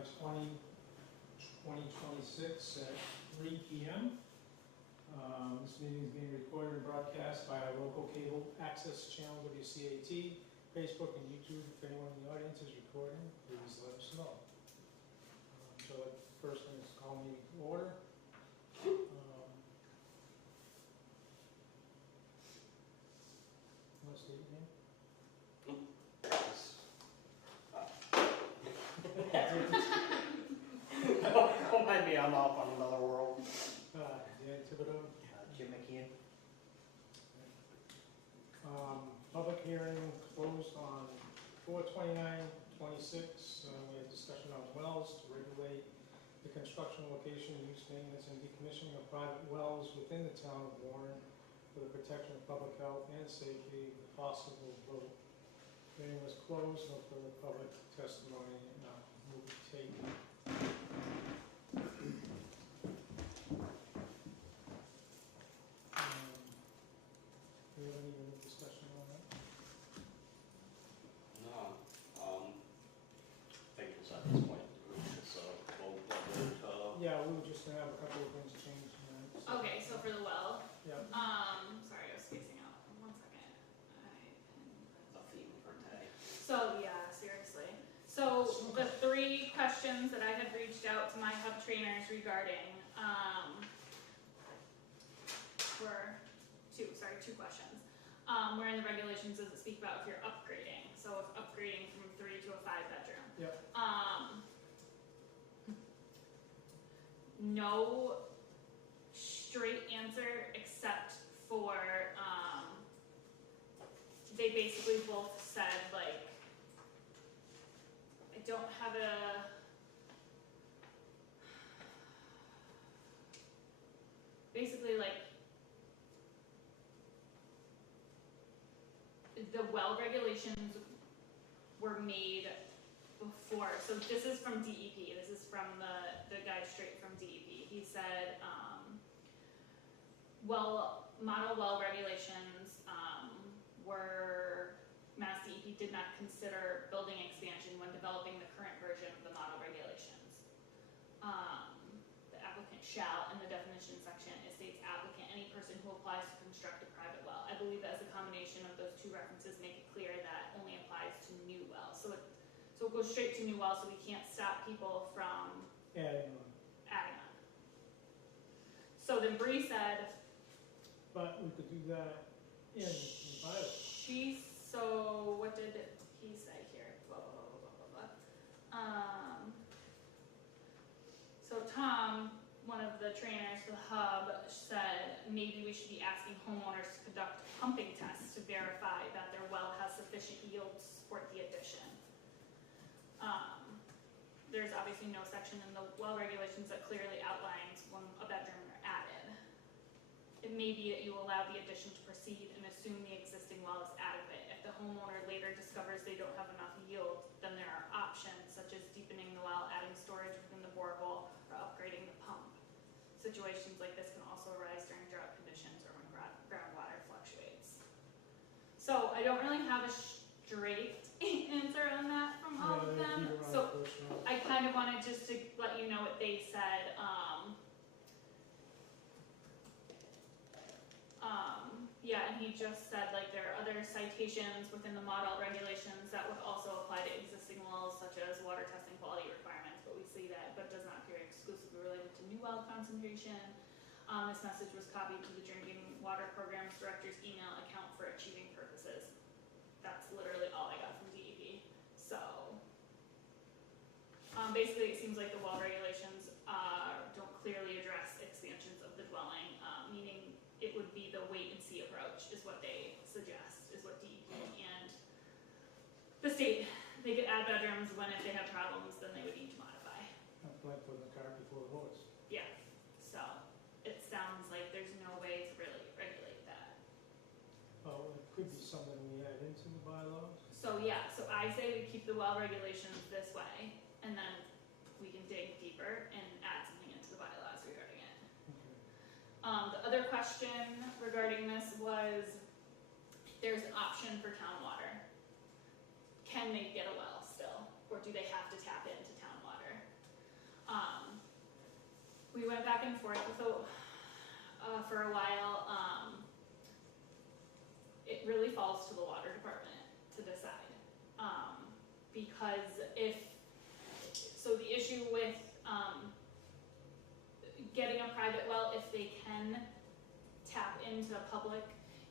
July 2026 at 3 p.m. This meeting is being recorded and broadcast by our local cable access channel WCAT, Facebook, and YouTube. If anyone in the audience is recording, please let us know. So the first thing is call meeting to order. Want to state your name? Don't mind me, I'm off on another world. Dan Thibodeau. Jim McKeon. Public hearing closed on 4/29/26. We had discussion on wells to regulate the construction, location, use, maintenance, and decommissioning of private wells within the town of Warren for the protection of public health and safety with a possible vote. Hearing was closed, no further public testimony will be taken. Do we have any other discussion on that? No, I think it's at this point, we should just vote Yeah, we were just gonna have a couple of things changed tonight. Okay, so for the well, Yeah, sorry, I was spacing out. 1 second. a theme for today. So, yeah, seriously. So, the 3 questions that I had reached out to my hub trainers regarding, were 2 questions. Where in the regulations does it speak about if you're upgrading? So, if upgrading from 3 to a 5-bedroom. yep, No straight answer except for, they basically both said, like, I don't have basically, like, the well regulations were made before, so this is from DEP, this is from the guy straight from DEP. He said, model well regulations, were, Mass DEP did not consider building expansion when developing the current version of the model regulations. The applicant shall, in the definition section, it states applicant, any person who applies to construct a private well. I believe that as a combination of those 2 references make it clear that only applies to new wells. So it goes straight to new wells, so we can't stop people from adding on. adding on. So then Bree said, But we could do that in bylaw. so what did he say here? Blah, blah, blah, blah, blah, blah. So Tom, one of the trainers for the hub, said maybe we should be asking homeowners to conduct pumping tests to verify that their well has sufficient yield to support the addition. There's obviously no section in the well regulations that clearly outlines when a bedroom are added. It may be that you allow the addition to proceed and assume the existing well is adequate. If the homeowner later discovers they don't have enough yield, then there are options such as deepening the well, adding storage within the borehole, or upgrading the pump. Situations like this can also arise during drought conditions or when groundwater fluctuates. So I don't really have a straight answer on that from all of them. So I kind of wanted just to let you know what they said. Yeah, and he just said, like, there are other citations within the model regulations that would also apply to existing wells, such as water testing quality requirements, but we see that, but does not appear exclusively related to new well concentration. This message was copied to the Drinking Water Programs Director's email account for achieving purposes. That's literally all I got from DEP. So, basically it seems like the well regulations don't clearly address expansions of the dwelling, meaning it would be the wait and see approach is what they suggest, is what DEP and the state, they could add bedrooms when if they have problems, then they would need to modify. That's like putting the cart before the horse. Yeah, so it sounds like there's no way to really regulate that. Oh, it could be something we add into the bylaws. So yeah, so I say we keep the well regulations this way, and then we can dig deeper and add something into the bylaws regarding it. Okay. The other question regarding this was, there's an option for town water. Can they get a well still, or do they have to tap into town water? we went back and forth with for a while. It really falls to the water department to decide. Because the issue with, getting a private well, if they can tap into the public,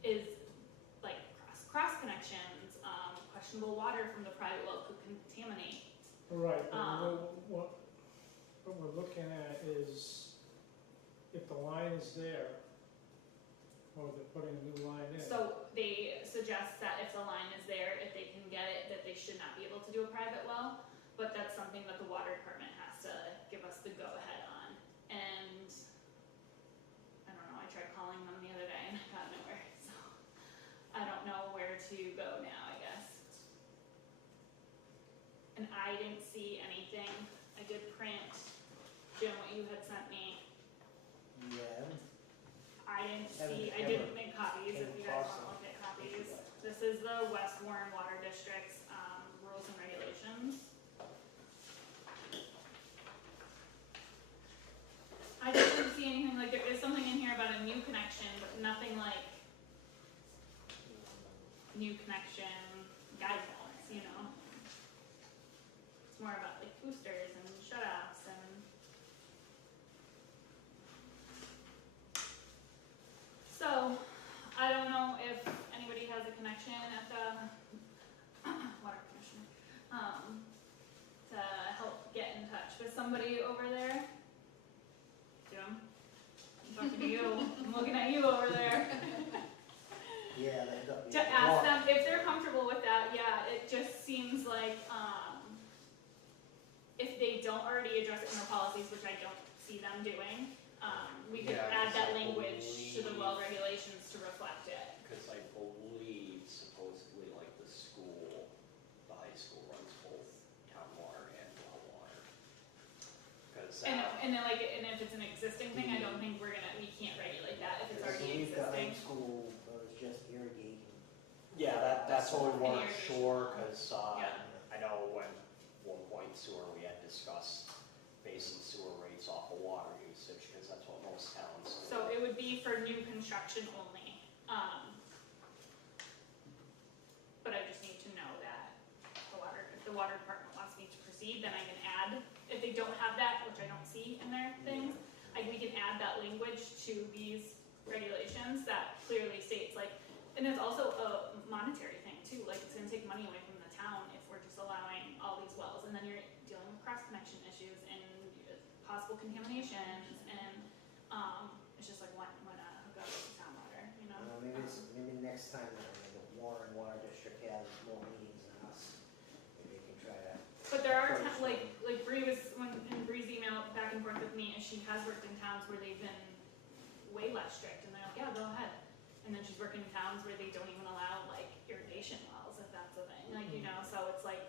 is like cross connections, questionable water from the private well could contaminate. Right, but what we're looking at is if the line is there, or they're putting a new line in. So they suggest that if the line is there, if they can get it, that they should not be able to do a private well, but that's something that the water department has to give us the go-ahead on. And I don't know, I tried calling them the other day and I got nowhere, so I don't know where to go now, I guess. And I didn't see anything. I did print, Jim, what you had sent me. Yeah. I didn't Haven't I didn't make copies, if you guys Awesome. wanna look at copies. This is the West Warren Water District's, rules and regulations. I didn't see anything, like, there is something in here about a new connection, but nothing like new connection guidelines, you know? It's more about like boosters and shut-offs and. So, I don't know if anybody has a connection at the water commissioner, to help get in touch with somebody over there. Jim, I'm talking to you, I'm looking at you over there. Yeah, they got me. To ask them if they're comfortable with that, yeah, it just seems like, if they don't already address it in their policies, which I don't see them doing, we could Yeah, add that 'cause I language to the well believe- regulations to reflect it. Because I believe supposedly like the school, the high school runs both town water and well water. Because And then like, and if it's an existing thing, I don't think we can't regulate that if it's I already believe the high existing. school was just irrigating. yeah, that's what we weren't Irrigation. sure, because Yeah. I know when one point sewer, we had discussed basing sewer rates off of water usage, because that's what most towns do. So it would be for new construction only. But I just need to know that if the water department wants me to proceed, then I can add, if they don't have that, which I don't see in their things, we can add that language to these regulations that clearly states like, and it's also a monetary thing too, like it's gonna take money away from the town if we're just allowing all these wells, and then you're dealing with cross connection issues and possible contaminations, and, it's just like, why not hook up to town water, you know? Maybe next time the Warren Water District has more meetings than us, maybe they can try to. But there are, approach like Bree was, in Bree's email back and forth with me, and she has worked in towns where they've been way less strict, and they're like, yeah, go ahead. And then she's working in towns where they don't even allow like irrigation wells, if that's a thing, like, you know, so it's like,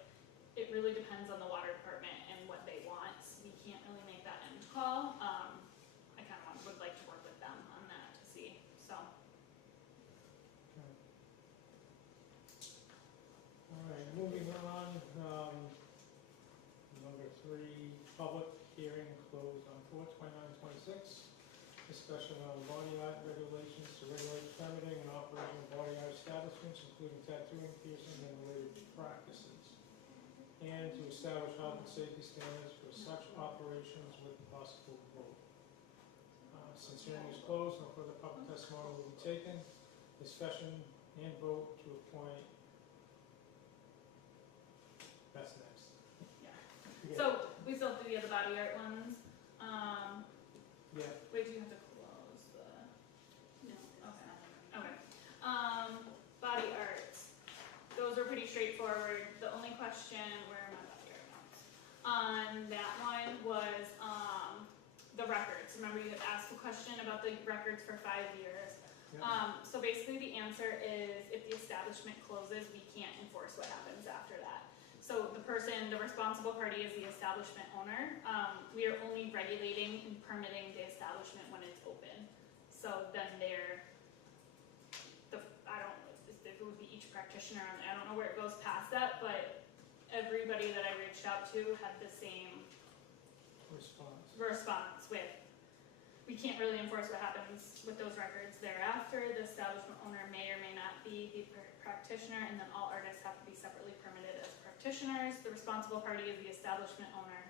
it really depends on the water department and what they want. We can't really make that end call. I kinda would like to work with them on that to see, so. Okay. All right, moving on, number 3, public hearing closed on 4/29/26. Discussion on body art regulations to regulate permitting and operation of body art establishments, including tattooing, piercing, and related practices. And to establish health and safety standards for such operations with possible vote. Since hearing is closed, no further public testimony will be taken. Discussion and vote to appoint. That's next. Yeah. So, we still have to do the other body art ones. Yeah, Wait, do you have to close the? No. Okay. Body art. Those are pretty straightforward. The only question, where are my body art notes? On that one was, the records. Remember you had asked a question about the records for 5 years. yeah. So basically the answer is if the establishment closes, we can't enforce what happens after that. So the responsible party is the establishment owner. We are only regulating and permitting the establishment when it's open. So then if it would be each practitioner, I don't know where it goes past that, but everybody that I reached out to had the same Response. response with, we can't really enforce what happens with those records thereafter. The establishment owner may or may not be the practitioner, and then all artists have to be separately permitted as practitioners. The responsible party is the establishment owner.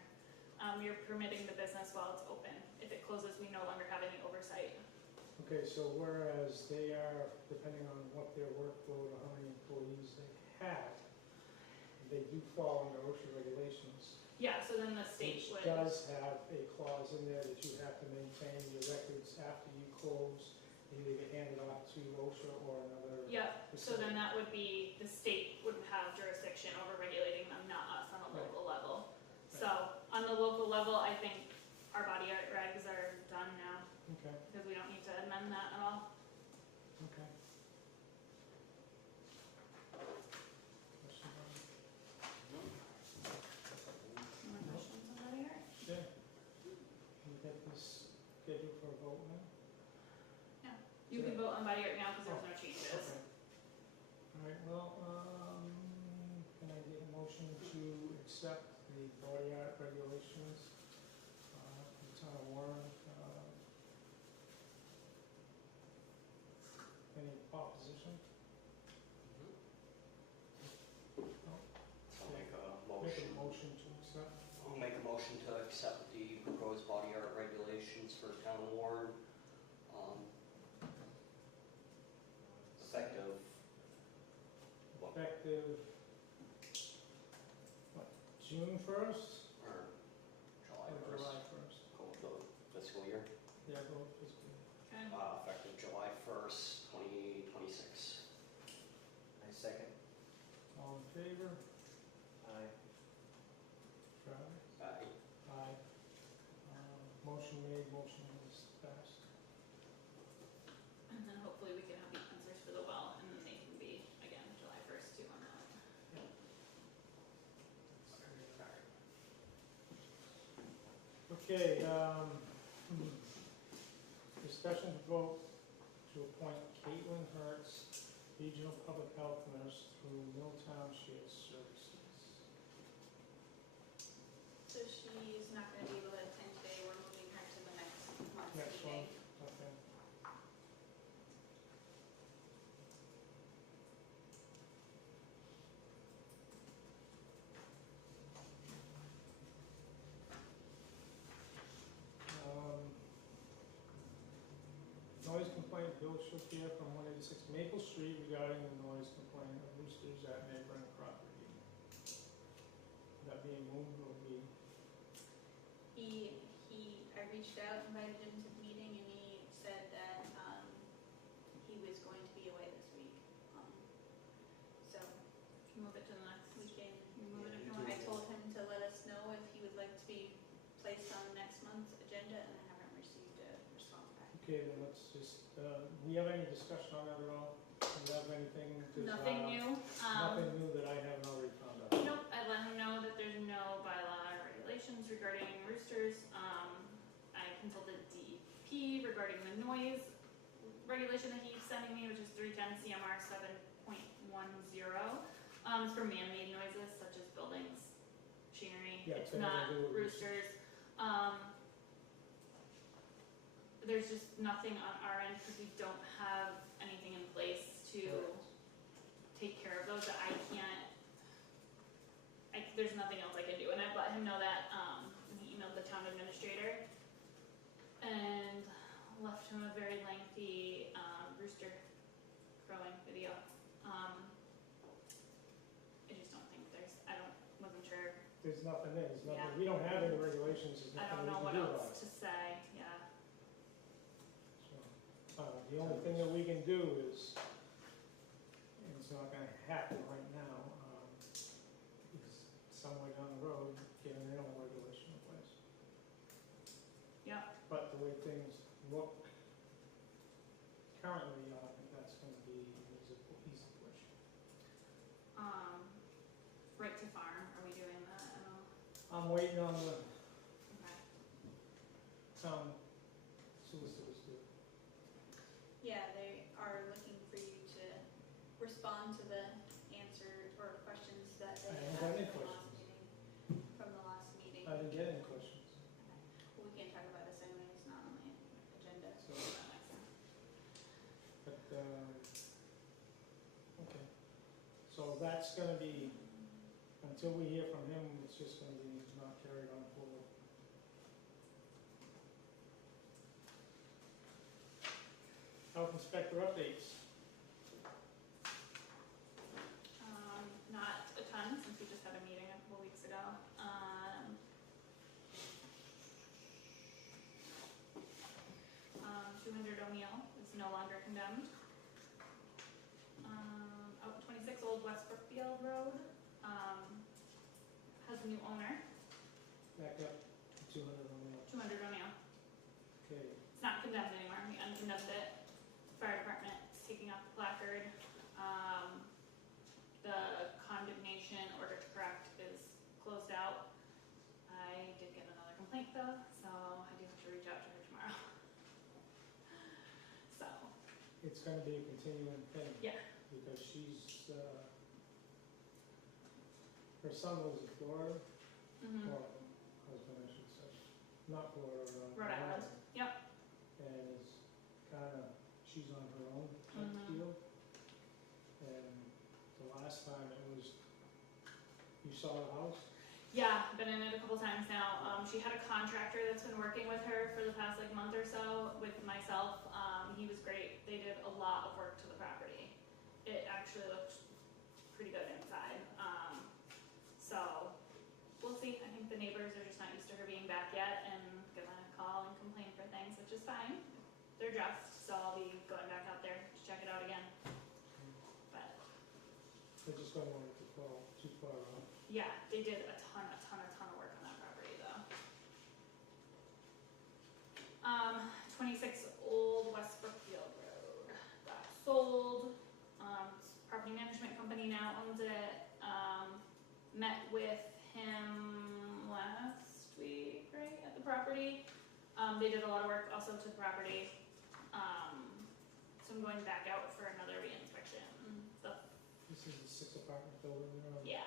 You're permitting the business while it's open. If it closes, we no longer have any oversight. Okay, so whereas they are, depending on what their workload or how many employees they have, they do fall under OSHA regulations. Yeah, so then the state Which would. does have a clause in there that you have to maintain your records after you close, either get handed off to OSHA or another. Yep, so then that would be, the state would have jurisdiction over regulating them, not us on a Right. local level. So, on the local level, I think our body art regs are done now, Okay, because we don't need to amend that at all. okay. Question on- Any more questions on body art? Yeah. Can we get this scheduled for a vote now? You can vote on body art now, because there's no changes. Okay. All right, well, can I get a motion to accept the body art regulations for the town of Warren? Any opposition? So I'll make a Make a motion. motion to accept. I'll make a motion to accept the proposed body art regulations for town of Warren. Effective, what, Effective, what, June 1st or July or 1st, July 1st? go with the fiscal year. Yeah, both fiscal. Okay. Effective July 1st, 2026. I second. All in favor? Aye. Travis? Aye. Aye. Motion made, motion is passed. And then hopefully we can have the answers for the well, and then they can be, again, July 1st too on that. Okay, discussion to vote to appoint Caitlin Hertz, Regional Public Health Nurse through Milltown Shared Services. So she's not gonna be able to attend today, we're moving her to the next month's Next one, meeting. okay. Noise complaint, Bill Shakir from 186 Maple Street regarding the noise complaint of roosters at neighboring property. That being moved will be, I reached out, invited him to the meeting, and he said that, he was going to be away this week. So Move it to the next. we can Move it if you I want. told him to let us know if he would like to be placed on next month's agenda, and I haven't received a response back. okay, then let's just, we have any discussion on that at all? Do you have anything? 'cause, Nothing new. Nothing new that I haven't already found out. Nope, I let him know that there's no bylaw or regulations regarding roosters. I consulted DEP regarding the noise regulation that he's sending me, which is 310 CMR 7.10. It's for man-made noises such as buildings, machinery. Yeah, It's it's anything not to do with roosters. There's just nothing on our end because we don't have anything in place to Correct. take care of those. That I can't. There's nothing else I can do, and I've let him know that. And he emailed the town administrator and left him a very lengthy rooster crowing video. I just don't think wasn't sure. There's nothing there, there's Yeah. nothing, we don't have any regulations, there's I nothing don't we know can what do about else it. to say. Yeah. So, the only thing that we can do is, and it's not gonna happen right now, is somewhere down the road, get an animal regulation in place. Yeah. But the way things look currently, I think that's gonna be easy to push. Right to farm. Are we doing that at all? I'm waiting on the Okay. town solicitors to, Yeah, they are looking for you to respond to the answer or questions that I they haven't had got any from the last questions. meeting. From the last meeting. I didn't get any questions. Well, we can't talk about this anyway, it's not on the So that's gonna be, until we hear from him, it's just gonna be not carried on forward. Health inspector updates. Not a ton, since we just had a meeting a couple weeks ago. 200 O'Neill is no longer condemned. 26 Old West Brookfield Road, has a new owner, Back up to 200 on the, 200 O'Neill. okay. It's not condemned anymore, we uncondemned it. Fire department is taking off the placard. The condemnation order to correct is closed out. I did get another complaint though, so I do have to reach out to her tomorrow. So, It's gonna be a continuing thing. Yeah. Because she's, her son lives in Florida, or husband, I should say, not Florida, Rhode Island. Yep. And is kinda, she's on her own type deal. And the last time it was, you saw the house? Yeah, been in it a couple times now. She had a contractor that's been working with her for the past like month or so with myself. He was great. They did a lot of work to the property. It actually looked pretty good inside. So we'll see. I think the neighbors are just not used to her being back yet and gonna call and complain for things, which is fine. They're dressed, so I'll be going back out there to check it out again. But I just don't want it to fall too far off. yeah, they did a ton of work on that property though. 26 Old West Brookfield Road got sold. Property management company now owns it. Met with him last week, right, at the property. They did a lot of work also to the property. So I'm going back out for another reinspection. This is a 6-apartment building there. Yeah.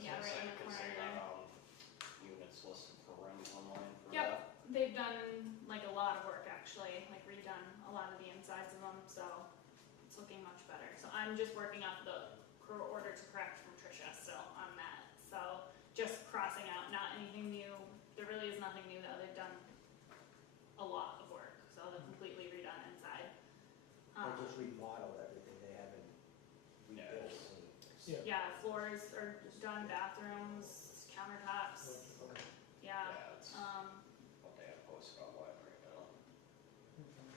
Yeah, right in the corner there. Units listed for rent online for Yep. that. They've done like a lot of work actually, like redone a lot of the insides of them, so it's looking much better. So I'm just working off the order to correct from Tricia still on that. So just crossing out, not anything new. There really is nothing new though. They've done a lot of work, so they're completely redone inside. They just remodeled everything, they haven't rebuilt any. Yeah. Yeah, floors are done, bathrooms, countertops, Okay. yeah. Yeah, it's what they have posted online right now. Okay.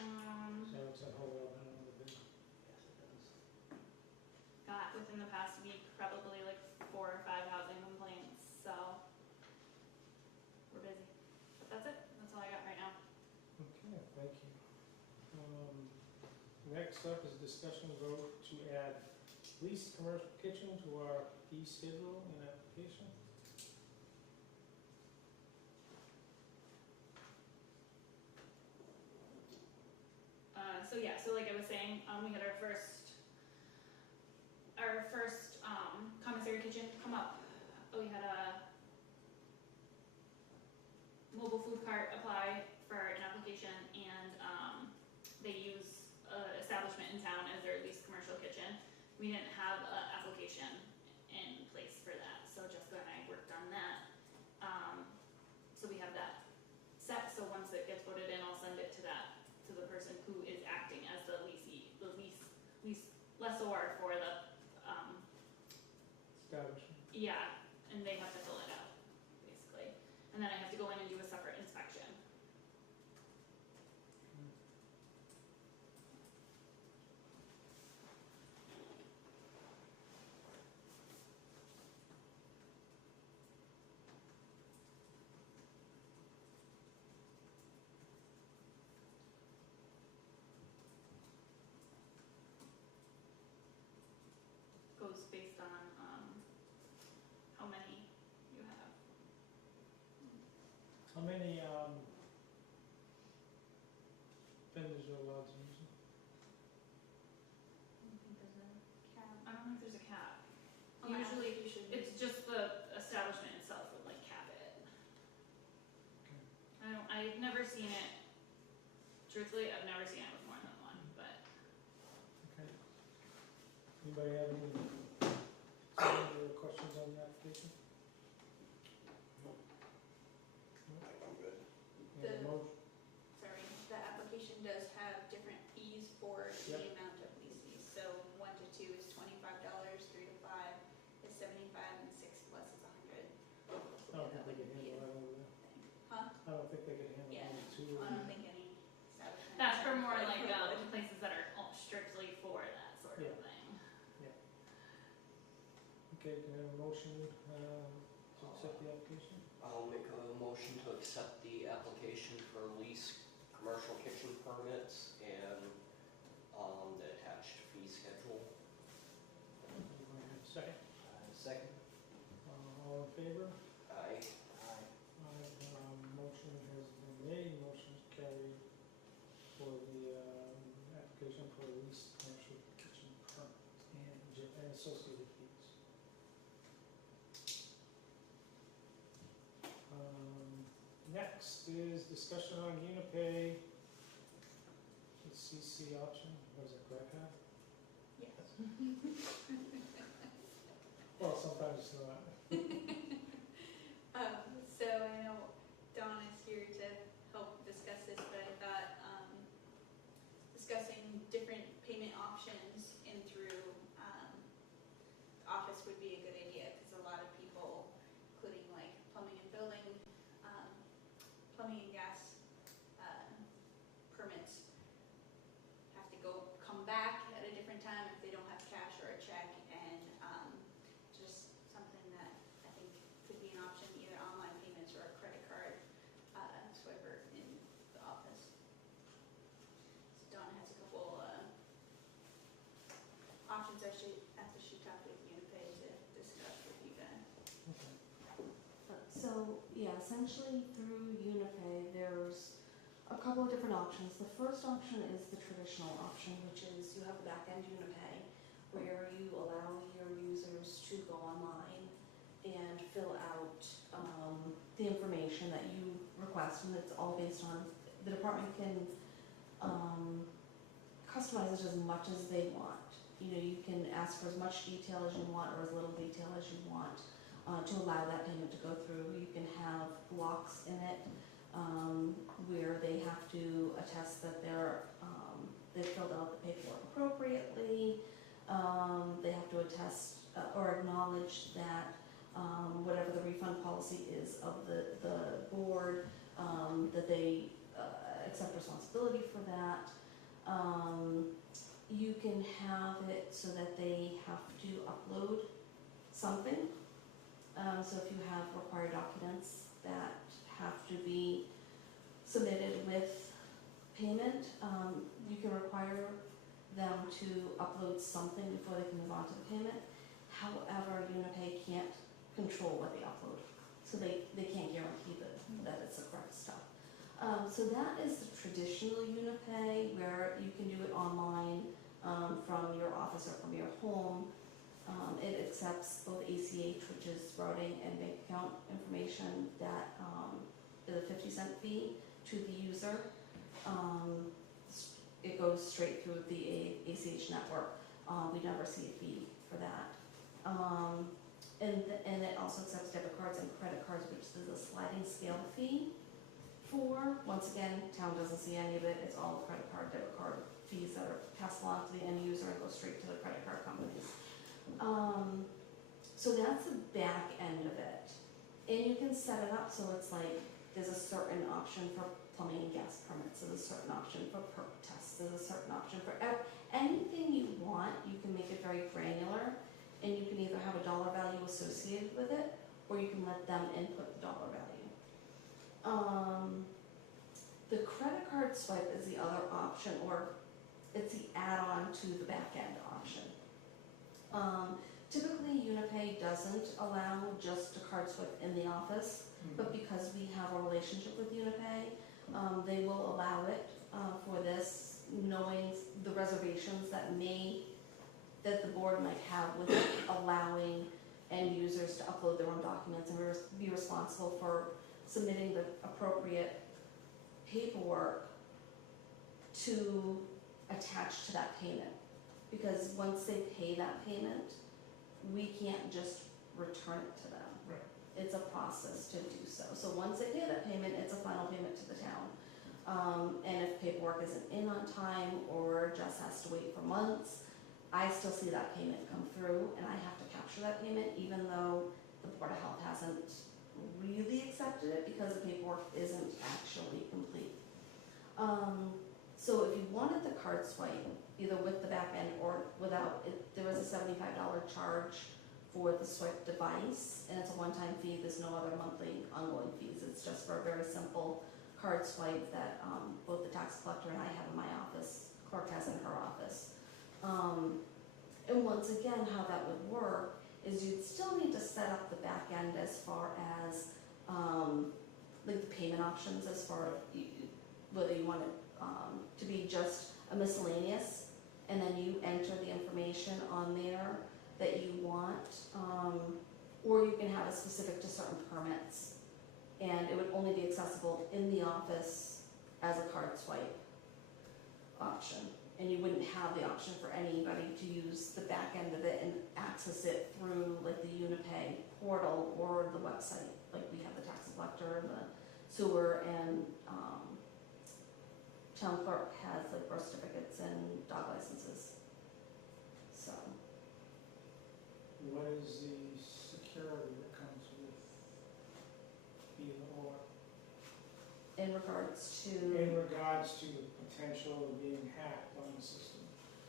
Um, So it's a whole lot of the bid. Yes, it does. got within the past week probably like 4 or 5 housing complaints, so we're busy. But that's it, that's all I got right now. Okay, thank you. Next up is discussion vote to add leased commercial kitchen to our fee schedule and application. So yeah, so like I was saying, we had our first commissary kitchen come up. We had a mobile food cart apply for an application, and they use an establishment in town as their leased commercial kitchen. We didn't have an application in place for that, so Jessica and I worked on that. So we have that set, so once it gets voted in, I'll send it to the person who is acting as the lessor for the, Establishment. yeah, and they have to fill it out, basically. And then I have to go in and do a separate inspection. Goes based on, how many you have. How many, vendors are allowed to use it? I don't think there's a cap. I don't think there's a cap. On the Usually, application. it's just the establishment itself would like cap it. I've never seen it, truthfully, I've never seen it with more than one, but Okay. Anybody have any questions on the application? I'm good. And a The- motion? Sorry, the application does have different fees for the Yep. amount of leases. So 1 to 2 is $25, 3 to 5 is 75, and 6 plus is 100. I don't think they can handle that over there. Huh? I don't think they can handle Yeah, only two. I don't think any establishment. That's for more has like, that. places that are strictly for that sort Yeah. of thing. Okay, can I have a motion to accept the application? I'll make a motion to accept the application for lease commercial kitchen permits and, the attached fee schedule. Anybody have a second? Second? All in favor? Aye. Aye. Motion has been made, motion is carried for the application for a lease commercial kitchen permit and associated fees. Next is discussion on Unipay, the CC option, what is it, GrabPack? Yes. Well, sometimes it's not. So I know Dawn is here to help discuss this, but I thought, discussing different payment options in through, office would be a good idea, because a lot of people, including like plumbing and building, plumbing and gas, permits have to come back at a different time if they don't have cash or a check, and, just something that I think could be an option, either online payments or a credit card, swiper in the office. So Dawn has a couple, options after she talked with Unipay to discuss with you guys. Okay. So, yeah, essentially through Unipay, there's a couple of different options. The first option is the traditional option, which is you have a back-end Unipay where you allow your users to go online and fill out the information that you request, and it's all based on, the department can customize it as much as they want. You know, you can ask for as much detail as you want or as little detail as you want to allow that payment to go through. You can have blocks in it where they have to attest that they've filled out the paperwork appropriately. They have to attest or acknowledge that whatever the refund policy is of the board, that they accept responsibility for that. You can have it so that they have to upload something. So if you have required documents that have to be submitted with payment, you can require them to upload something before they can move on to the payment. However, Unipay can't control what they upload, so they can't guarantee that it's the correct stuff. So that is the traditional Unipay, where you can do it online from your office or from your home. It accepts both ACH, which is routing, and bank account information. That is a 50-cent fee to the user. It goes straight through the ACH network. We never see a fee for that. And it also accepts debit cards and credit cards, which is a sliding scale fee for. Once again, town doesn't see any of it. It's all credit card, debit card fees that are passed along to the end user and go straight to the credit card companies. So that's the back end of it. And you can set it up so it's like there's a certain option for plumbing and gas permits, there's a certain option for perk tests, there's a certain option for anything you want. You can make it very granular, and you can either have a dollar value associated with it, or you can let them input the dollar value. The credit card swipe is the other option, or it's the add-on to the back end option. Typically, Unipay doesn't allow just a card swipe in the office, but because we have a relationship with Unipay, they will allow it for this, knowing the reservations that the board might have with allowing end users to upload their own documents and be responsible for submitting the appropriate paperwork to attach to that payment. because once they pay that payment, we can't just return it to them. Right. It's a process to do so. So once they pay that payment, it's a final payment to the town. And if paperwork isn't in on time or just has to wait for months, I still see that payment come through and I have to capture that payment even though the Board of Health hasn't really accepted it because the paperwork isn't actually complete. So if you wanted the card swipe, either with the back end or without, there is a $75 charge for the swipe device, and it's a one-time fee. There's no other monthly ongoing fees. It's just for a very simple card swipe that both the tax collector and I have in my office, clerk has in her office. And once again, how that would work is you'd still need to set up the back end as far as like the payment options, as far whether you want it to be just a miscellaneous, and then you enter the information on there that you want, or you can have it specific to certain permits, and it would only be accessible in the office as a card swipe option, and you wouldn't have the option for anybody to use the back end of it and access it through like the Unipay portal or the website, like we have the tax collector and the sewer, and town clerk has like birth certificates and dog licenses. So What is the security that comes with either or? in regards to, In regards to the potential of being hacked on the system?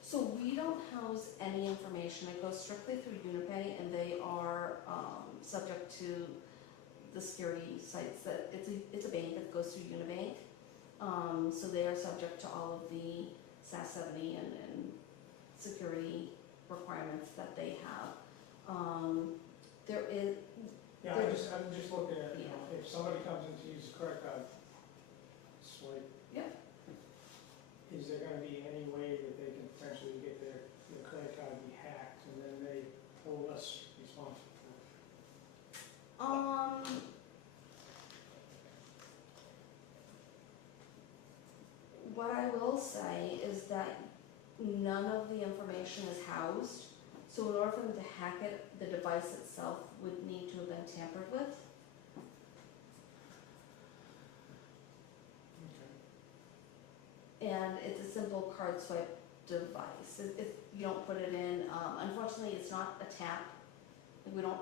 so we don't house any information. It goes strictly through Unipay, and they are subject to the security sites that it's a bank that goes through Unibank. So they are subject to all of the SAS 70 and security requirements that they have. There is, Yeah, I'm just looking at, you know, Yeah. if somebody comes in to use a credit card swipe. Yeah. Is there gonna be any way that they can potentially get their credit card be hacked and then they hold us responsible for it? What I will say is that none of the information is housed. So in order for them to hack it, the device itself would need to have been tampered with. Okay. And it's a simple card swipe device. You don't put it in, unfortunately, it's not a tap. We don't,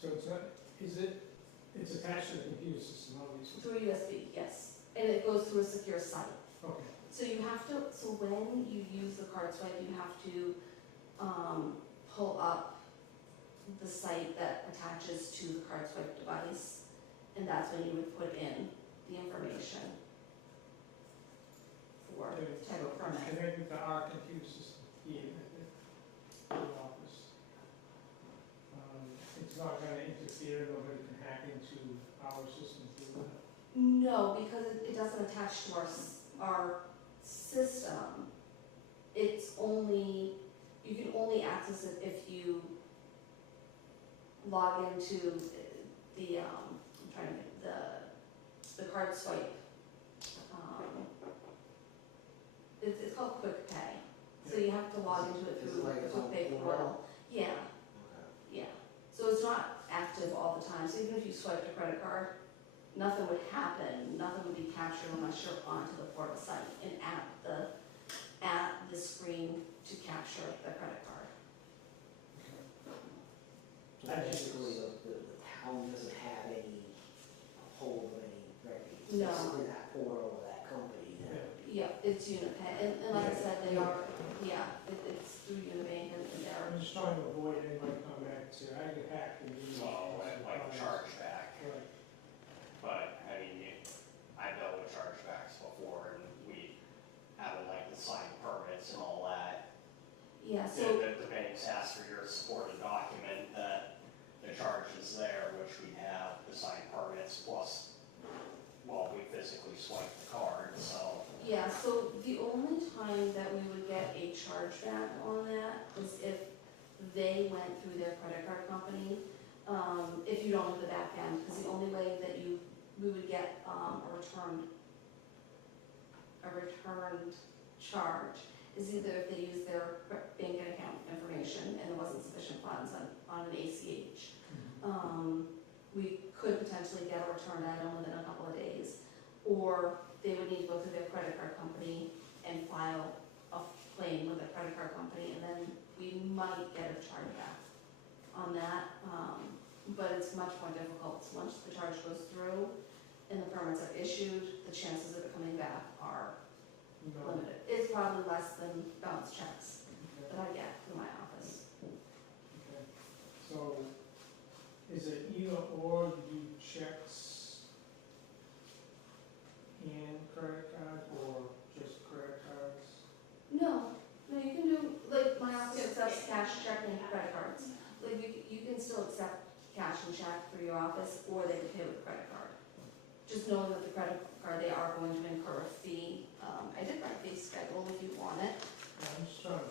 So it's not, it's attached to the computer system, obviously? through a USB, yes. And it goes through a secure site. Okay. So you have to, so when you use the card swipe, you have to pull up the site that attaches to the card swipe device, and that's when you would put in the information for type of permit. Connected to our computer system here at the office. It's not gonna interfere, nobody can hack into our system through that? No, because it doesn't attach to our system. It's only, you can only access it if you log into the, I'm trying to get the card swipe. It's called Quick Pay. So you have to log into it Is through it like the its own Quick Pay portal? portal. Yeah, yeah. So it's not active all the time. So even if you swiped a credit card, nothing would happen, nothing would be captured unless you're onto the portal site and at the screen to capture the credit card. So basically, the town doesn't have any hold of any records. No. Basically, that portal or that company. Yeah, it's Unipay, and like I said, they are, yeah, it's through Unibank and they're, I'm just trying to avoid anybody coming back and say, I get hacked and you. Well, like chargeback, Right. but I mean, I've dealt with chargebacks before and we haven't like the signed permits and all that. yeah, so, The banks ask for your supporting document that the charge is there, which we have the signed permits plus, well, we physically swipe the card, so. yeah, so the only time that we would get a chargeback on that is if they went through their credit card company, if you don't have the back end, because the only way that we would get a returned charge is either if they use their bank account information and there wasn't sufficient funds on an ACH. We could potentially get a return item within a couple of days, or they would need to go through their credit card company and file a claim with the credit card company, and then we might get a chargeback on that. But it's much more difficult. Once the charge goes through and the permits are issued, the chances of it coming back are No. limited. It's probably less than bounce checks that I get through my office. Okay. So, is it either or, you do checks and credit cards, or just credit cards? No, you can do, like, my office accepts cash, check, and credit cards. Like, you can still accept cash and check through your office, or they can pay with a credit card. Just knowing that the credit card, they are going to incur a fee. I did my fee schedule if you want it. I'm just trying to.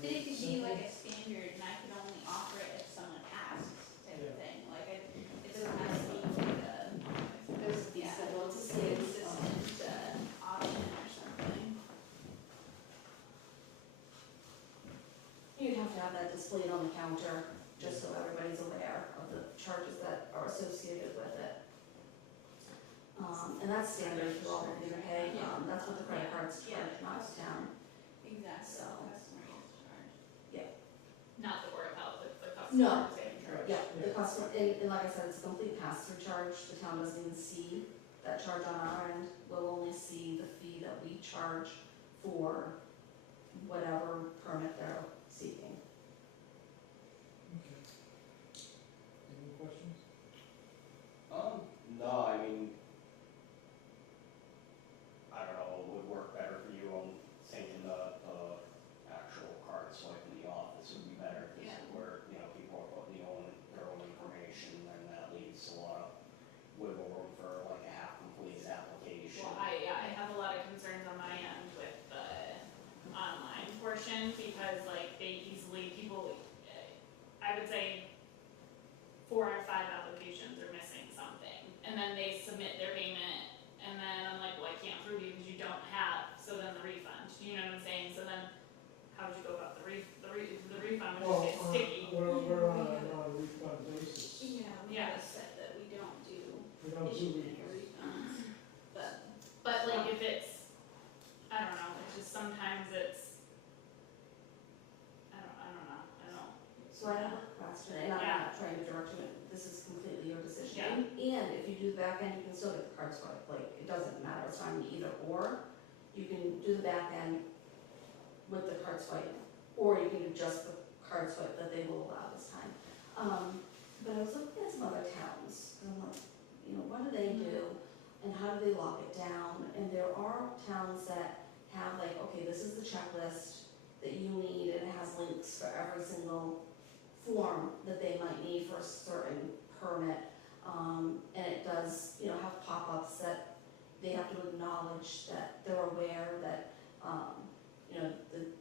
But it could be simple. like a standard, and I could only offer it if someone asks, type Yeah. of thing, like, it doesn't have to be like a, There's a fee Yeah. schedule, it's a consistent, state, option or something. you'd have to have that displayed on the counter, just so everybody's aware of the charges that are associated with it. And that's standard through all of the pay, that's what the credit cards charge, not the town. Exactly, So- customer gets charged. Not the Board of Health, it's the No. customer who's getting charged. Yeah, the customer, and like I said, it's a complete pass-through charge, the town doesn't even see that charge on our end, we'll only see the fee that we charge for whatever permit they're seeking. Okay. Any questions? No, I mean, I don't know, it would work better for you. I'm thinking the actual card swipe in the office would be better, because Yeah. where, you know, people are putting their own information, and that leaves a lot of wiggle room for like a half-completed application. Well, I have a lot of concerns on my end with the online portion, because like they easily, I would say 4 out of 5 applications are missing something, and then they submit their payment, and then I'm like, well, I can't prove you because you don't have, so then the refund, you know what I'm saying? So then, how would you go about the refund, Well, which is sticky? we're on a refund basis. Yeah, we Yeah. have said that we don't do We don't do issuing refunds. refunds, but. But like if it's, I don't know, it's just sometimes it's, I don't know. So I have a question, and I'm not trying to direct you, this is completely your decision. And if you do the back end, you can still get the card swipe, like, it doesn't matter, it's fine either or. You can do the back end with the card swipe, or you can do just the card swipe that they will allow this time. But I was looking at some other towns, and I'm like, what do they do, and how do they lock it down? And there are towns that have like, okay, this is the checklist that you need, and it has links for every single form that they might need for a certain permit. And it does, have pop-ups that they have to acknowledge that they're aware that,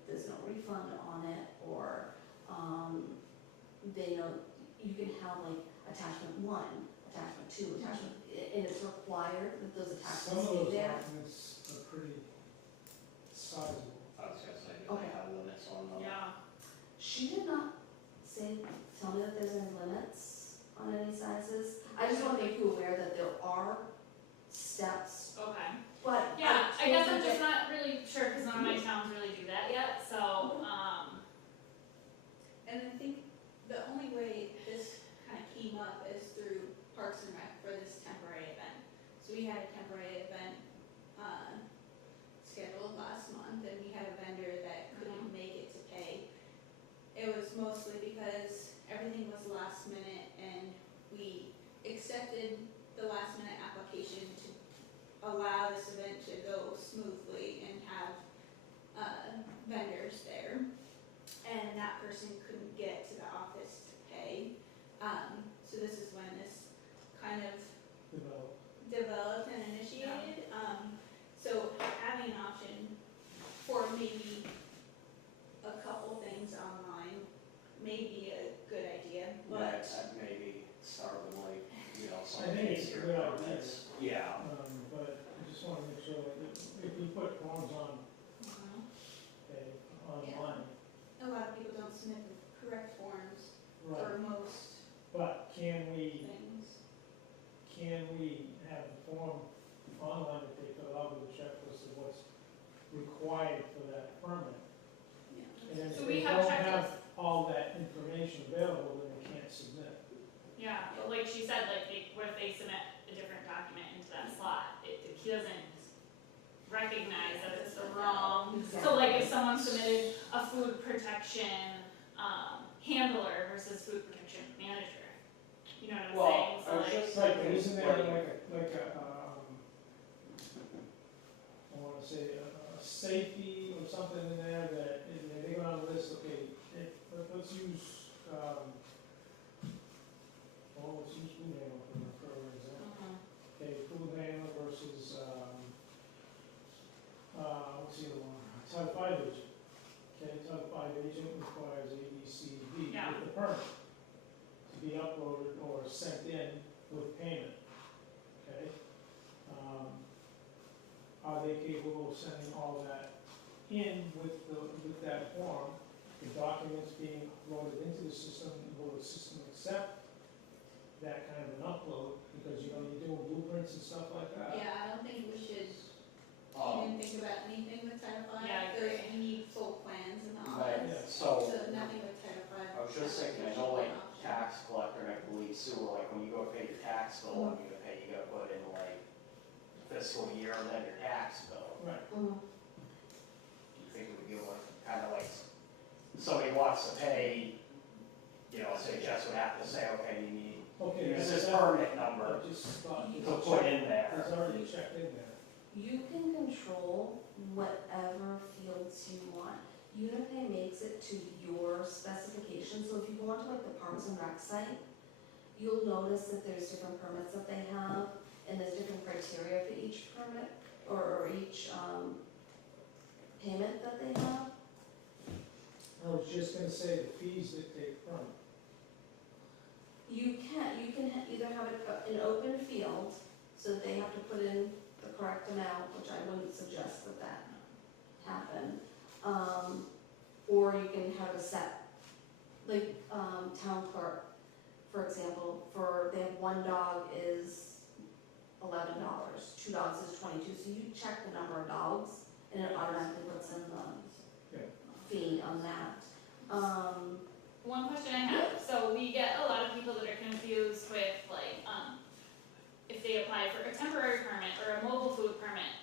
there's no refund on it, or, they know, you can have like attachment 1, attachment 2, attachment, and it's required that those Some attachments of be those there. documents are pretty sizable. I was gonna say, do Okay. they have limits on them? Yeah, She did not tell me that there's any limits on any sizes. I just wanna make you aware that there are steps, okay. but. Yeah, I guess I'm told just you not really sure, cause none of my towns really do that yet, so, And I think the only way this kind of came up is through Parks and Rec for this temporary event. So we had a temporary event, scheduled last month, and we had a vendor that couldn't make it to pay. It was mostly because everything was last minute, and we accepted the last minute application to allow this event to go smoothly and have, vendors there. And that person couldn't get to the office to pay. So this is when this kind of developed and initiated. So having an option for maybe a couple things online may be a good idea, Yeah, but I'd maybe start with like, I some think it's a easier good idea. permits. Yeah, But I just wanna make sure that if you put forms on, mhm. okay, online. A lot of people don't submit the correct forms Right, for most but can we things. have the form online that they fill out with a checklist of what's required for that permit? Yeah. And then So if we they have don't have checklists. all that information available, then they can't submit. Yeah, but like she said, like, what if they submit a different document into that slot? He doesn't recognize that it's the wrong. So like if someone submitted a food protection, handler versus food protection manager, you know what I'm saying? So Well, I was like, just Right, but thinking, isn't there like, I wanna say a safety or something in there that, they go on the list, okay, let's use, let's use food handler for example. Okay, food handler versus, what's the other one? Title V agent. Okay, Title V agent requires A, B, C, D Yeah. with the permit to be uploaded or sent in with payment. Okay? Are they capable of sending all that in with that form? The documents being loaded into the system, will the system accept that kind of an upload? Because, you're doing blueprints and stuff like that. Yeah, I don't think we should um, even think about anything with Title V. Yeah, I Because agree. we need full plans and all right, that. Yeah. so, So nothing with Title V. I was just thinking, I know like tax collector, and I believe sewer, like when you go to pay your tax bill, and you gotta put in like fiscal year and then your tax bill. Right. Mhm. Do you think it would be able to kind of like, somebody wants to pay, say Jess would have to say, okay, you need, Okay. use that's- this permit number I just thought to it's put in there. It's already checked in there. You can control whatever fields you want. Unipay makes it to your specifications, so if you go onto like the Parks and Rec site, you'll notice that there's different permits that they have, and there's different criteria for each permit, or each, payment that they have. I was just gonna say the fees that they from. You can either have it an open field, so that they have to put in the correct amount, which I wouldn't suggest that happen. Or you can have a set, like, town clerk, for example, they have one dog is $11, 2 dogs is 22, so you check the number of dogs, and it automatically puts in the Yeah. fee on that. one question I have, so we get a lot of people that are confused with like, if they apply for a temporary permit or a mobile food permit.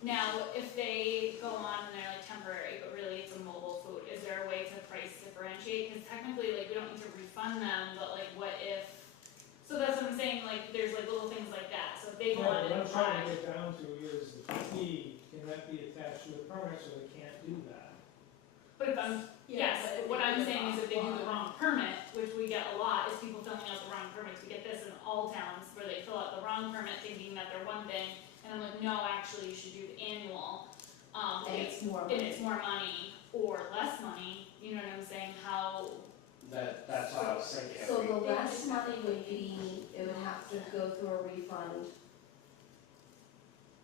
Now, if they go on and they're like temporary, but really it's a mobile food, is there a way to price differentiate? Because technically, like, we don't need to refund them, but like, what if, so that's what I'm saying, like, there's like little things like that, so if they go Yeah, on what and I'm trying apply. to get down to is the fee, can that be attached to the permit, so they can't do that? But if I'm, yes, but but what if I'm they saying is if they do the wrong- wrong permit, which we get a lot, is people filling out the wrong permits. We get this in all towns where they fill out the wrong permit thinking that they're one thing, and I'm like, no, actually, you should do the annual. And it's more. And it's more money or less money, you know what I'm saying, how, That's what I was thinking. So We- the less money would be, it would have to go through a refund.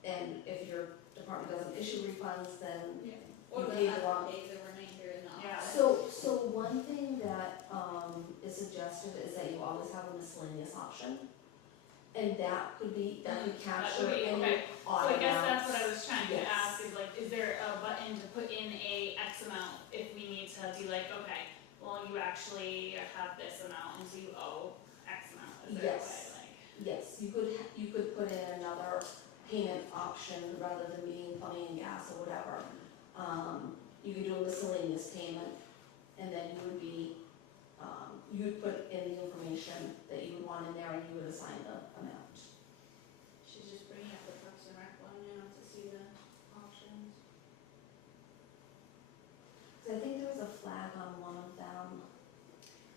And if your department doesn't issue refunds, then, Yeah. Or You they'll paid have wrong. to pay the remainder in the Yeah. office. so one thing that, is suggested is that you always have a miscellaneous option. And that could capture be, any okay. So odd I guess that's amounts. what I was trying to Yes. ask, is like, is there a button to put in a X amount if we need to be like, okay, well, you actually have this amount, and so you owe X amount, is there a way, Yes. like? Yes, you could put in another payment option rather than being plumbing and gas or whatever. You could do a miscellaneous payment, and then you would be, you would put in the information that you would want in there, and you would assign the amount. She's just bringing up the Parks and Rec one now to see the options. So I think there was a flag on one of them.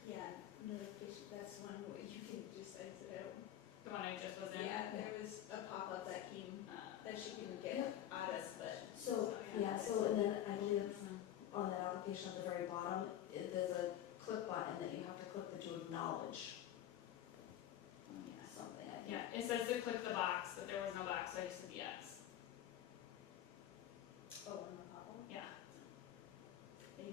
Yeah, notification, that's one where you can just exit out. The one I just was in? Yeah, there was a pop-up that came, that she couldn't get at us, but. So, yeah, and then I believe it's on that application at the very bottom, there's a click button that you have to click that you acknowledge something, I think. Yeah, it says to click the box, but there was no box, so I just did the X. Oh, on the pop-up? Yeah. Yeah,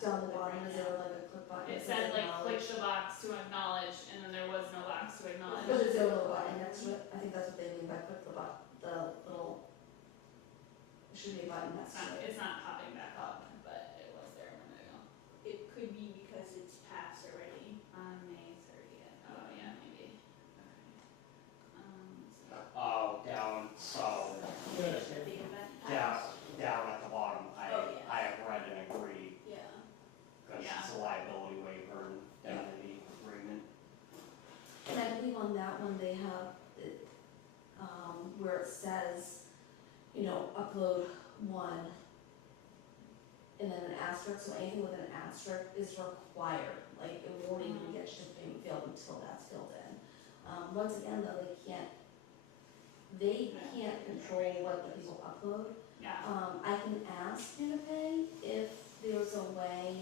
down the bottom, is there like a click button? It that said says like click acknowledge? the box to acknowledge, and then there was no box to acknowledge. But is there a little button next to it? I think that's what they mean by click the button, the little, there should be a button next to it. It's not popping back up, but it was there a minute ago. It could be because it's passed already. On May 30th. Oh, yeah, maybe. Okay. Oh, down, so, Yeah. The event down, passed. down at the bottom, Oh, yeah. I have read and agreed, Yeah. because Yeah. it's a liability waiver and indemnity agreement. And I believe on that one, they have, it, where it says, you know, upload one, and then an asterisk, so anything with an asterisk is required, like, it won't even get to payment field until that's filled in. Once again, though, they can't control what the people upload. Yeah. I can ask Unipay if there's a way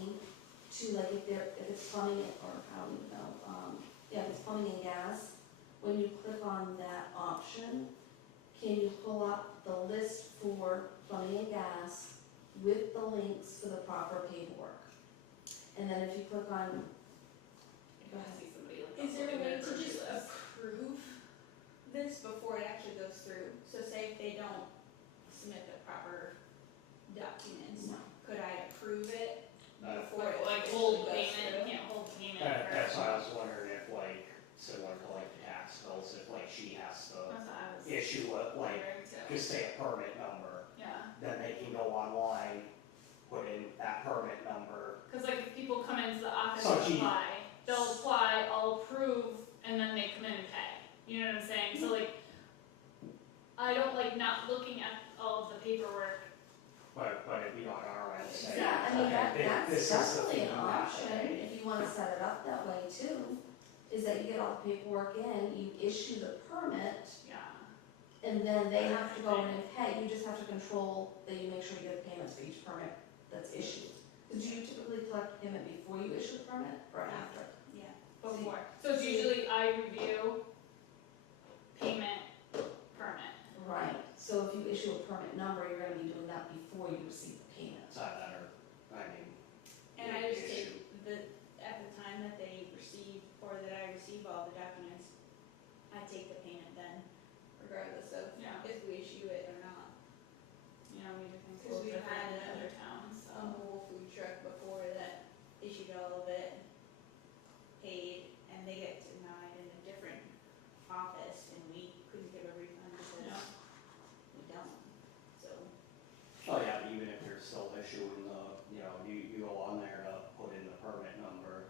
to, like, if it's plumbing or how do you know, yeah, if it's plumbing and gas, when you click on that option, can you pull up the list for plumbing and gas with the links for the proper paperwork? And then if you click on, If I see somebody like. Is there a uploading way their to grocery just list. approve this before it actually goes through? So say if they don't submit the proper documents, no. could I approve it before it Like officially hold goes payment, through? you can't hold payment for. That's why I was wondering if like, similar to like the tax bills, if like she has to That's what I was issue a, like, wondering too. just say a permit number, Yeah, then they can go online, put in that permit number. cause like if people come into the office So and she- apply, they'll apply, I'll approve, and then they come in and pay. You know what I'm saying? So like, I don't like not looking at all of the paperwork. But it'd be on our end, say, Yeah, I mean, okay, this that's is the definitely fee an you have to option, pay. if you wanna set it up that way too, is that you get all the paperwork in, you issue the permit, Yeah. and then they have to go in and pay, you just have to control that you make sure you get the payments for each permit that's issued. Cause do you typically collect payment before you issue the permit, or after? Yeah. Before. So it's usually I review, payment, permit. Right, so if you issue a permit number, you're gonna be doing that before you receive the payment. It's not that, or, I mean. And I the just issue- take at the time that they receive, or that I receive all the documents, I take the payment then, regardless of Yeah. if we issue it or not. You know, we do things a 'Cause little we've different had in other towns, so. A mobile food truck before that issued all of it, paid, and they get denied in a different office, and we couldn't give a refund because Yeah. we don't, so. Oh, yeah, but even if you're still issuing the, you know, you go on there to put in the permit number,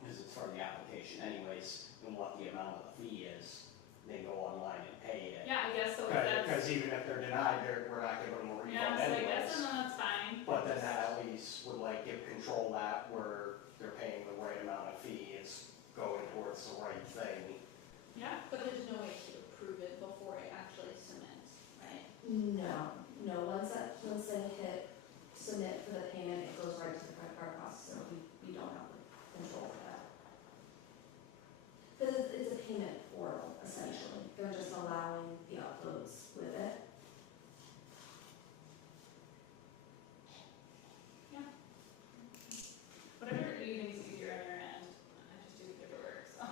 because it's for the application anyways, and what the amount of the fee is, they go online and pay it. Yeah, I guess so if that's, Because even if they're denied, we're not giving them a yeah, refund so I anyways. guess then that's fine. But then that at least would like give control that where they're paying the right amount of fee, it's going towards the right thing. Yeah, But there's no way to approve it before it actually submits, right? No, once they hit submit for the payment, it goes right to the credit card processor, we don't have the control for that. Cause it's a payment portal, essentially, they're just allowing the uploads with it. whatever you think is easier on your end, I just do the paperwork, so.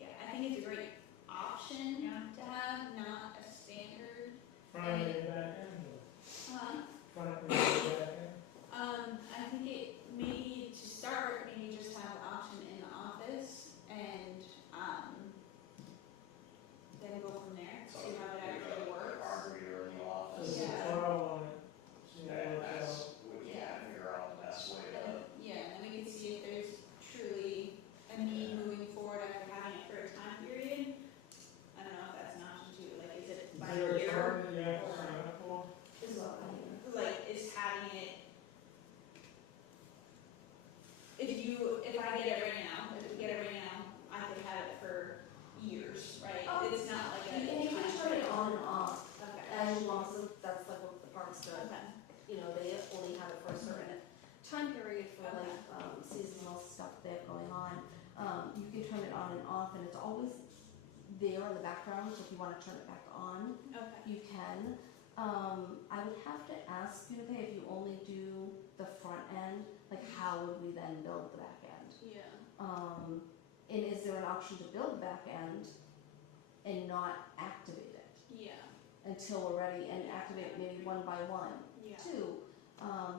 Yeah, I think it's a great option Yeah. to have, not a standard. Front end and back end, front end and back end. I think it maybe to start, maybe just have the option in the office and, then go from there, So see how it you actually got a works. card reader in the office. Just Yeah. borrow on it, see how it And works out. that's, we can't figure out the best way to. And, yeah, and then we can see if there's truly a need moving forward after having it for a time period. I don't know if that's an option too, like, is it by Is there a year? term that you have to or- sign up for? Is what I mean. Like, is having it, if I get it right now, if we get it right now, I could have it for years, right? It's not like a. And you can turn it on and off, Okay. as long as that's like what the parks do. Okay. You know, they only have it for a certain time period for like, seasonal stuff they have going on. You can turn it on and off, and it's always there in the background, so if you wanna turn it back on, Okay. you can. I would have to ask you to pay if you only do the front end, like how would we then build the back end? Yeah. And is there an option to build the back end and not activate it Yeah. until we're ready and activate maybe one by one? Yeah. Too.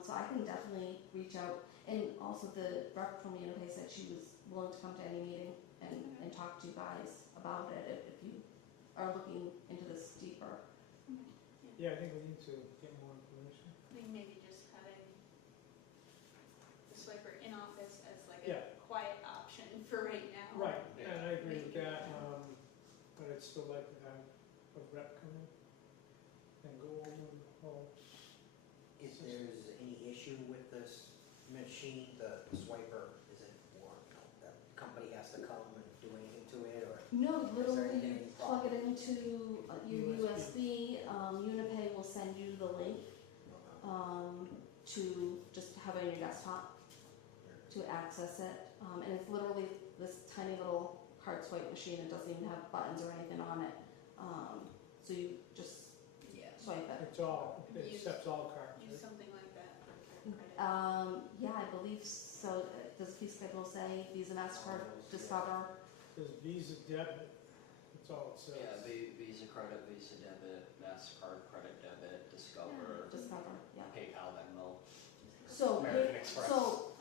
So I can definitely reach out, and also the rep from Unipay said she was willing to come to any meeting and talk to you guys about it if you are looking into this deeper. Yeah, I think we need to get more information. I think maybe just having the swiper in office as like Yeah. a quiet option for right now. Right, and I agree with Maybe. that, but I'd still like to have a rep come in and go over the whole. If there's any issue with this machine, the swiper, is it, or, you know, the company has to come and do anything to it, or? No, Is there literally any you plug it problem? into your USB. Unipay will send you the link to just have it on your desktop to access it. And it's literally this tiny little card swipe machine. It doesn't even have buttons or anything on it. So you just Yeah. swipe it. It accepts all cards, Use right? something like that for credit. Yeah, I believe so. Does fee schedule say Visa, MasterCard, Discover? There's Visa debit, that's all it says. Yeah, Visa credit, Visa debit, MasterCard credit debit, Discover, Discover, yeah. PayPal, Venmo, So, American Express. so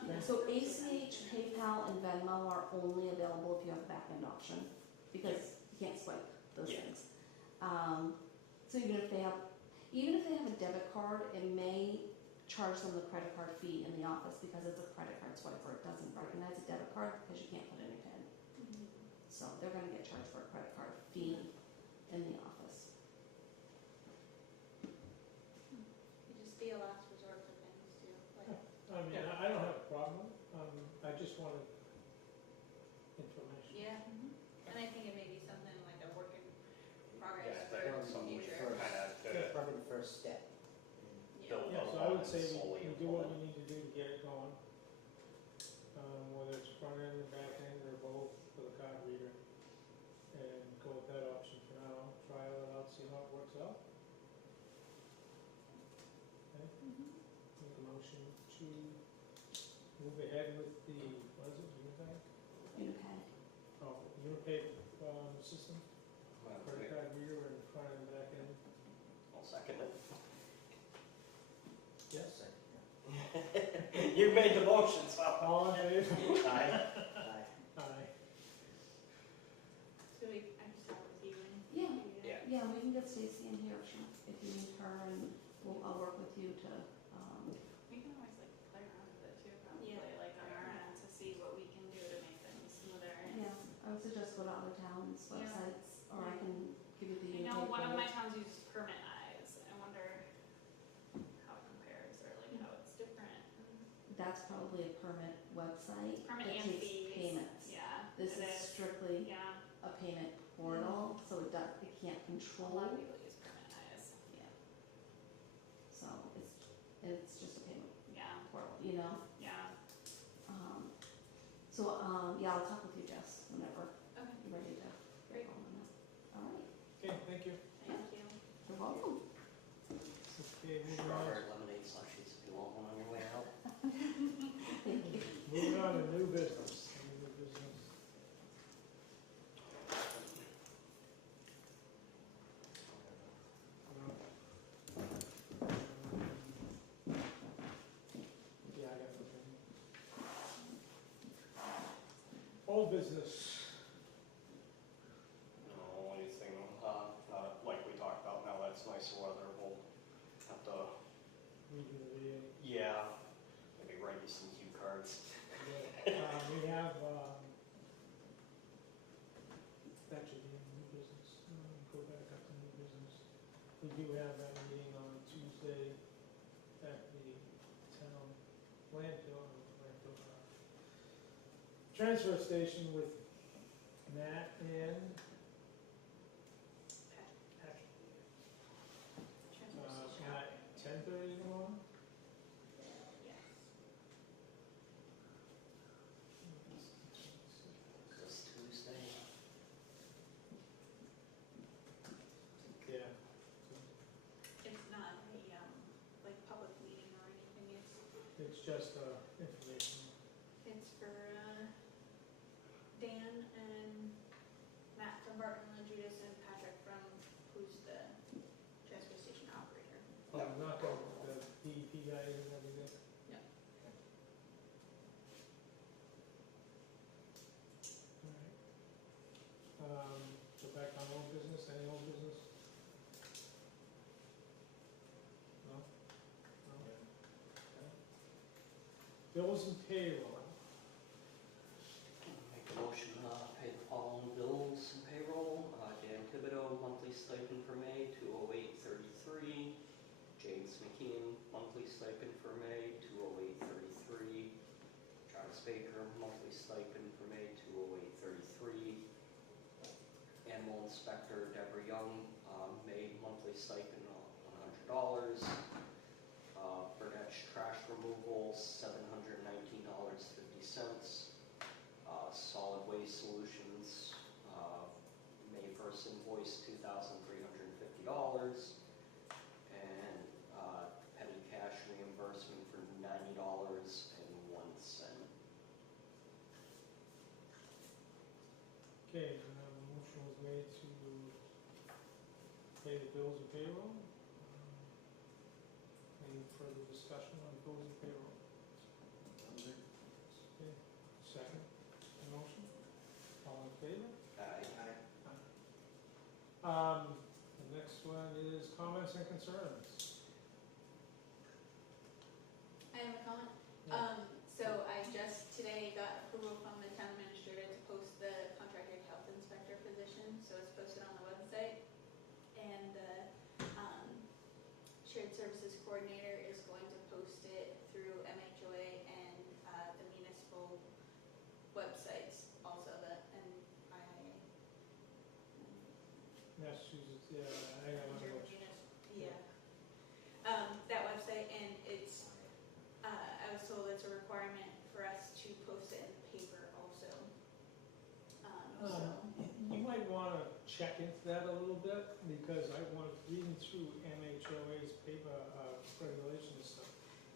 ACH, PayPal, and Venmo are only available if you have a back-end option, because you can't swipe those Yeah. things. So even if they have a debit card, it may charge them the credit card fee in the office because it's a credit card swiper. It doesn't recognize a debit card because you can't put in a PIN. Mhm. So they're gonna get charged for a credit card fee in the office. Could just be a last resort for things too, like. I mean, I don't have a problem, I just wanted information. Yeah, and I think it may be something like a work in progress Yeah, for I think the something we future. should kind of Probably the first step. Yeah. build Yeah, up so I on would and say slowly we do what implement. we need to do to get it going. Whether it's front end or back end or both for the card reader. And go with that option for now, try it out, see how it works out. Okay, Mhm. make a motion to move ahead with the, what is it, Unipay? Unipay. Oh, Unipay, system, Well, credit card reader and front and back end. I'll second it. Yes. You made the motion, so. All in favor? Aye. Aye. So I just start with you and. Yeah. Yeah. Yeah, we can get Stacy in here if you need her, and I'll work with you to, We can always like play around with it too, probably, Yeah. like on our end to see what we can do to make things smoother. yeah, I would suggest go to other towns' Yeah. websites, or I can give you the I Unipay know one of code. my towns uses Permit Eyes. I wonder how it compares or like how it's different. That's probably a permit website Permit that and takes fees. payments. Yeah. This it is strictly Yeah. a payment portal, so it can't A control. lot of people use Permit Eyes. Yeah. So it's just a payment Yeah. portal, you know? Yeah. Yeah, I'll talk with you, Jess, whenever Okay. you're ready to Great. go on that. All right, Okay, thank you. Thank you. you're welcome. Okay, moving on, Strawberry lemonade slushies if you want one on your way out. Thank you. moving on to new business. New business. Yeah, I got nothing. Old business. No, anything, like we talked about, now that's nice weather, we'll have to, Review the video. yeah, maybe write you some cue cards. We have, that should be new business, go back up to new business. We do have that meeting on Tuesday at the town transfer station with Matt and Patrick. At 10:30 tomorrow? Yes. This Tuesday. Yeah. It's it's just information. It's for Dan and Matt from Barton and Judas and Patrick from, who's the transfer station operator. Oh, not the DEP guy and everything? No. Alright. Go back on old business, any old business? No? No? Okay. Bills and payroll. Make a motion to pay the following bills and payroll. Dan Thibodeau, monthly stipend for May, $208.33. James McKean, monthly stipend for May, $208.33. Travis Baker, monthly stipend for May, $208.33. Animal Inspector Deborah Young, May monthly stipend of $100. Burnett Trash Removal, $719.50. Solid Waste Solutions, May 1st invoice, $2,350. And petty cash reimbursement for $90.01. Okay, motion was made to pay the bills and payroll. Any further discussion on bills and payroll? Okay, second motion, all in favor? The next one is comments and concerns. I have a comment. Yeah. So I just today got approval from the town administrator to post the contracted health inspector position, so it's posted on the website. And the shared services coordinator is going to post it through MHOA and the municipal websites also, and IIA. Massachusetts, yeah, I got one. Yeah. That website, and it's, I was told it's a requirement for us to post it in the paper also. So, You might want to check into that a little bit, because I was reading through MHOA's paper regulations and stuff.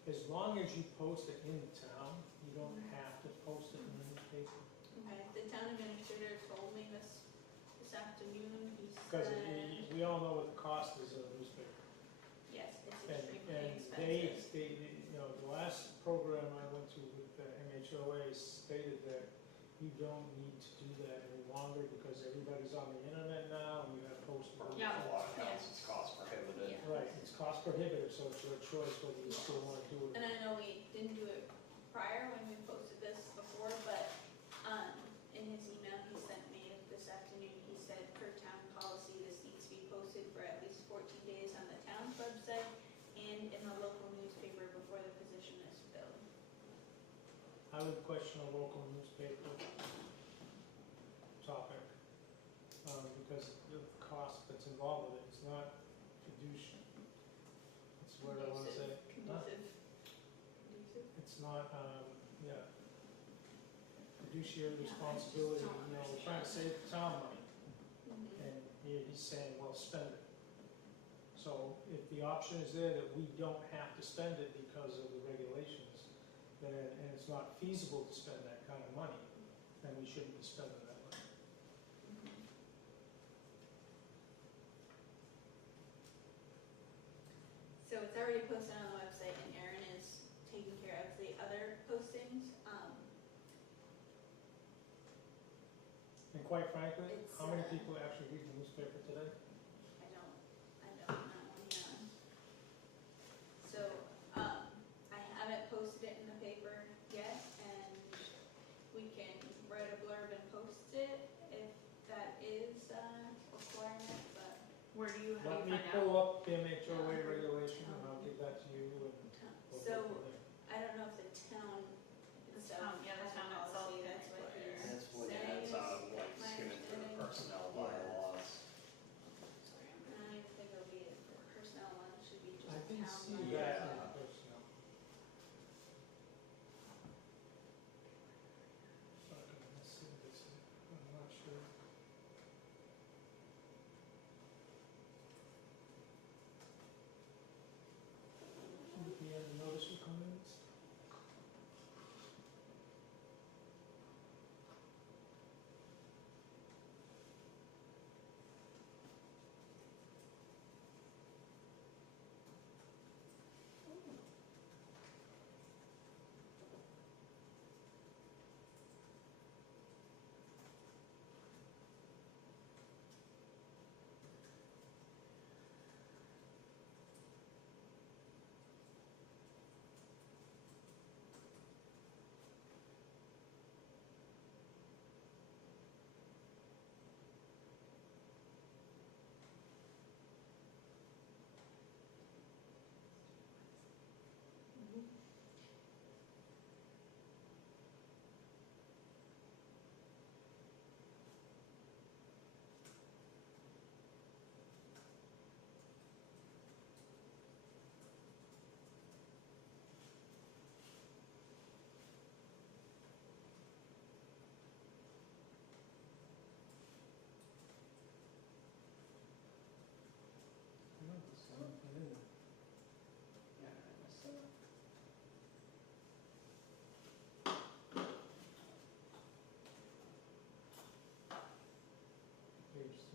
As long as you post it in town, you don't have to post it in the newspaper. okay, the town administrator told me this afternoon, he Because said, we all know what the cost is of a newspaper. yes, it's And extremely expensive. they, the last program I went to with the MHOA stated that you don't need to do that any longer, because everybody's on the internet now, and you have posted. Yeah. A lot of towns, it's cost prohibitive. Yeah. Right, it's cost prohibitive, so it's your choice whether you still want to do it. And I know we didn't do it prior when we posted this before, but, in his email he sent me this afternoon, he said per town policy, this needs to be posted for at least 14 days on the town's website and in the local newspaper before the position is filled. I would question a local newspaper topic, because of the cost that's involved with it, it's not fiduciary. That's what I want to say. Huh? Conducive? It's not, yeah, fiduciary responsibility, we're trying to save the town money, Mhm. and he's saying, well, spend it. So if the option is there that we don't have to spend it because of the regulations, then, and it's not feasible to spend that kind of money, then we shouldn't be spending that money. Mhm. So it's already posted on the website, and Erin is taking care of the other postings. And quite frankly, It's, how many people actually read the newspaper today? I don't know, yeah. So, I haven't posted it in the paper yet, and we can write a blurb and post it if that is a requirement, but Where do you, how Let do you me find pull out? up the MHOA regulation, and I'll give that to you, and we'll go So, from there. I don't know if the town The itself town, yeah, the has a town itself policy, can that's what require. he's That's what- saying. Yeah, it's is what's my given through the understanding. personnel Yeah. bylaws. I don't even think it'll be a personnel one, it should be just I town. didn't see one. that Yeah. in the personnel. Okay, let's see this, I'm not sure. Should it be in the notice of comments?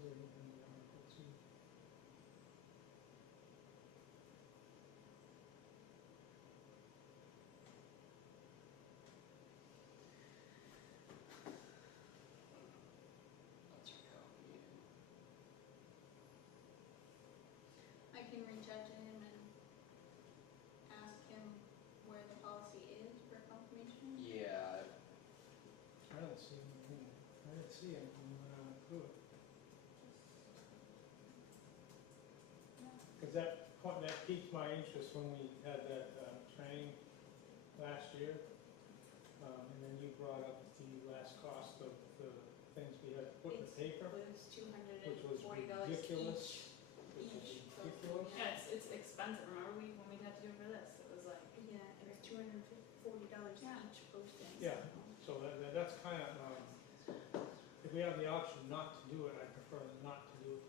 there in the article too. That's our town meeting. I can reach out to him and ask him where the policy is for confirmation. Yeah, I don't see anything, I didn't see anything when I went through it. Cause that piqued my interest when we had that, training last year. And then you brought up the last cost of the things we had to put in the paper, It was $240 which was ridiculous. Which was each. ridiculous. Yeah, it's expensive, remember when we had to do it for this, it was like, Yeah, it was $240 Yeah. each posting. Yeah. So that's kind of, if we have the option not to do it, I prefer not to do it.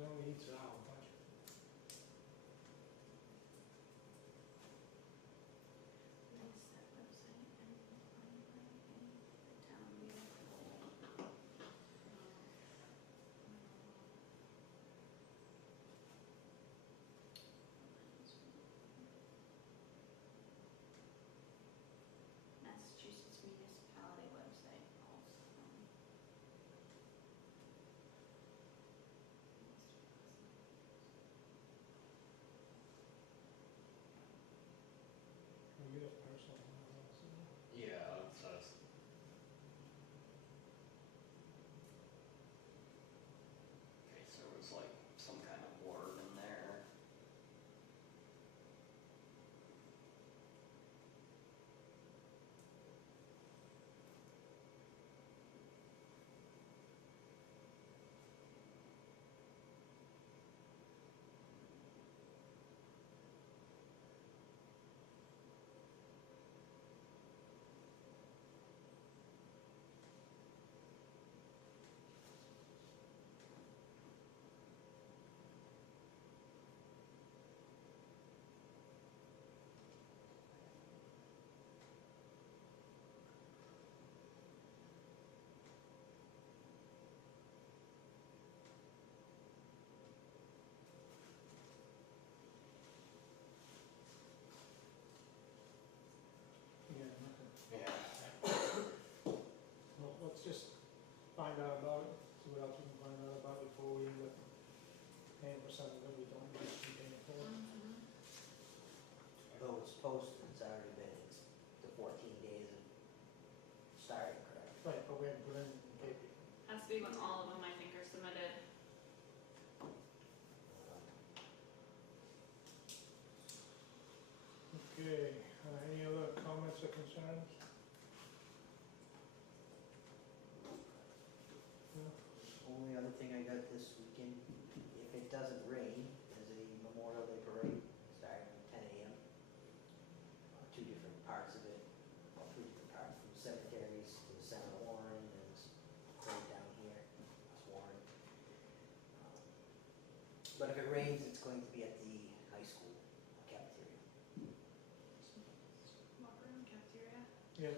It only eats an hour budget. What is that website? The town meeting. Massachusetts municipality website also. We get a personal one also. yeah, it says. Okay, so it was like some kind of word in there. Yeah, nothing. Yeah. Well, let's just find out about it, see what else we can find out about it before we end up paying for something that we don't need to be paying for. Though it's posted, it's already been, it's the 14 days of starting, correct? Right, but we haven't put anything in paper. has to be when all of them, I think, are submitted. Okay, any other comments or concerns? No? Only other thing I got this weekend, if it doesn't rain, is a Memorial Day parade starting at 10 a.m. Two different parts of it, well, three different parts, from cemeteries to the center of Warren, and it's right down here, it's Warren. But if it rains, it's going to be at the high school cafeteria. Locker room, cafeteria. Yeah,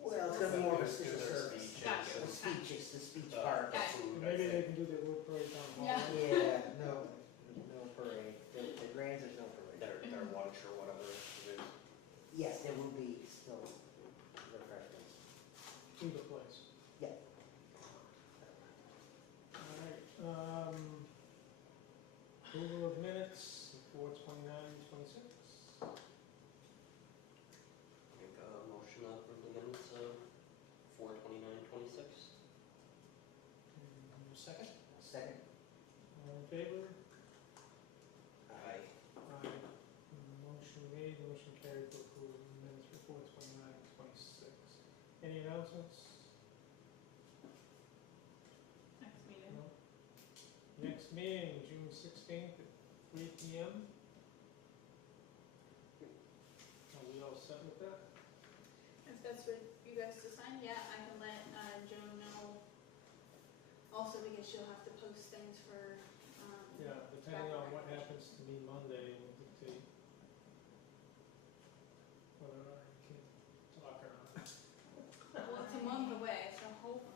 Well, it's gonna be more of a Do it's a their service. speeches. Gotcha. The speeches, the speech Uh, part. Gotcha. food, I maybe they think. can do their road parade down hall. Yeah. Yeah, no parade. The Grands, there's no parade. Their lunch or whatever it is. Yes, there will be still refreshments. Either place. Yeah. All right, approval of minutes, 4/29/26. Make a motion up for the minutes of 4/29/26. Second, Second? all in favor? Aye. Aye. Motion made, motion carried to approve the minutes for 4/29/26. Any announcements? Next meeting. No? Next meeting, June 16th at 3 p.m. Are we all set with that? If that's what you guys decide, yeah, I can let Joan know. Also, because she'll have to post things for, Yeah, depending on what happens to me Monday will dictate whether I can talk or not. well, it's a month away, so hopefully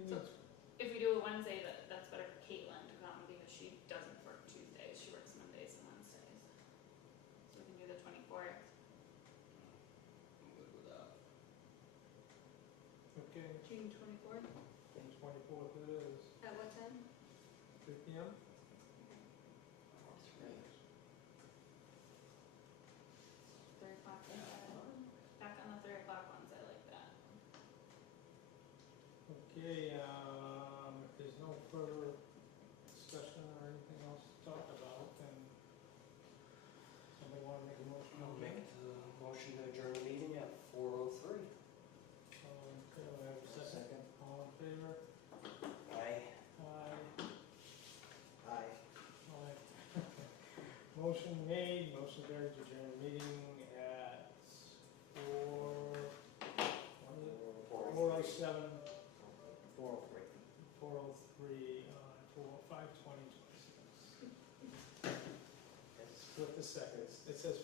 You need- If we do a Wednesday, that's better for Caitlin to come because she doesn't work Tuesdays, she works Mondays and Wednesdays. So we can do the 24th. I'm good with that. Okay, June 24th, June 24th it is, at what time? 3 PM? Works for me. 3 o'clock, back on the 3 o'clock ones, I like that. Okay, if there's no further discussion or anything else to talk about, then somebody wanna make a motion? I'll make the motion to adjourn the meeting at 4:03. Okay, I have a second. All in favor? Aye. Aye. Aye. Aye. Motion made, motion carried to adjourn the meeting at 4:07, 4:03. 4:03, 5/20/26. Yes. With the seconds, it says